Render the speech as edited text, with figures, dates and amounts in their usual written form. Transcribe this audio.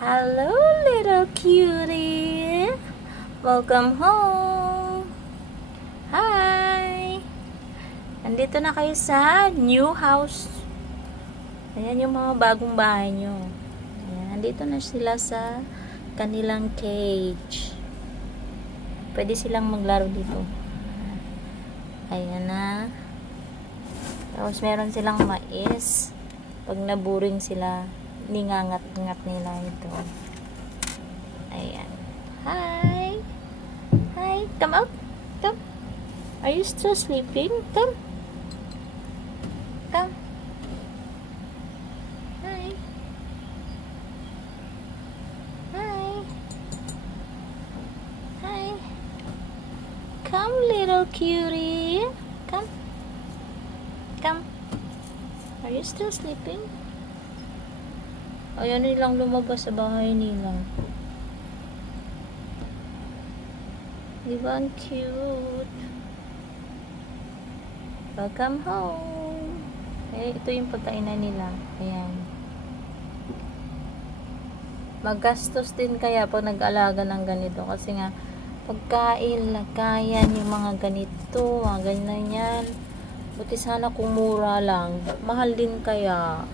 Hello, little cutie. Welcome home. Hi. Nandito na kayo sa new house. Ayan yung mga bagong bahay nyo. Ayan, nandito na sila sa kanilang cage. Pwede silang maglaro dito. Ayan na. Tapos meron silang mais. Pag naburing sila, ningangat-ngat nila ito. Ayan. Hi. Hi. Come out. Come. Are you still sleeping? Come. Come. Hi. Hi. Hi. Come, little cutie. Come. Come. Are you still sleeping? Ayan nilang lumabas sa bahay nila. Diba ang cute? Welcome home. Eh, ito yung pagkainan nila. Ayan. Magastos din kaya pag nag-alaga ng ganito. Kasi nga, pagkain, lagayan, yung mga ganito, mga ganyan yan. Buti sana kung mura lang. Mahal din kaya.